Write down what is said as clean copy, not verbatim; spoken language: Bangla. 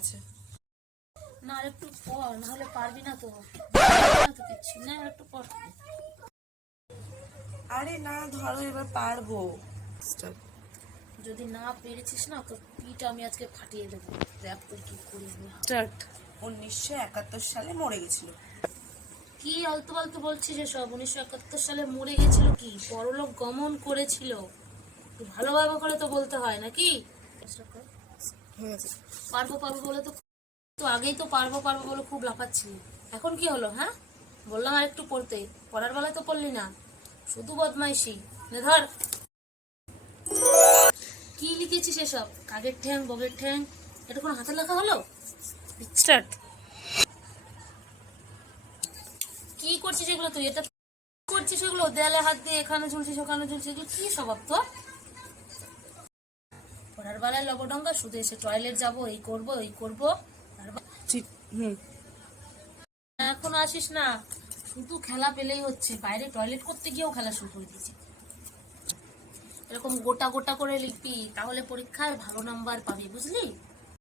আছে না আর একটু পর, না হলে পারবি না তো। কিছু না, আর একটু পর। আরে না ধরো, এবার পারবো। যদি না পেরেছিস না তো পিঠ আমি আজকে ফাটিয়ে দেবো। দেখ তুই কি করিস। স্টার্ট। 1971 সালে মরে গেছিল। কি আলতু ফালতু বলছিস এসব? 1971 সালে মরে গেছিল? কি পরলোক গমন করেছিল? তুই ভালোভাবে করে তো বলতে হয় নাকি? পারবো পারবো বলে তো, তো আগেই তো পারবো পারবো বলে খুব লাফাচ্ছিলি। এখন কি হলো? হ্যাঁ, বললাম আর একটু পড়তে, পড়ার বেলায় তো পড়লি না, শুধু বদমাইশি। নে ধর। কি লিখেছিস এসব? কাকের ঠ্যাং, বগের ঠ্যাং, এটা কোনো হাতে লেখা হলো? স্টার্ট। কি করছিস এগুলো তুই? এটা করছিস এগুলো? দেয়ালে হাত দিয়ে এখানে ঝুলছিস ওখানে ঝুলছিস, এগুলো কি স্বভাব তো? পড়ার বেলায় লবডঙ্গা, শুধু এসে টয়লেট যাবো, এই করবো এই করবো। এখন আসিস না, শুধু খেলা পেলেই হচ্ছে। বাইরে টয়লেট করতে গিয়েও খেলা শুরু করে দিয়েছি। এরকম গোটা গোটা করে লিখবি, তাহলে পরীক্ষায় ভালো নাম্বার পাবি, বুঝলি?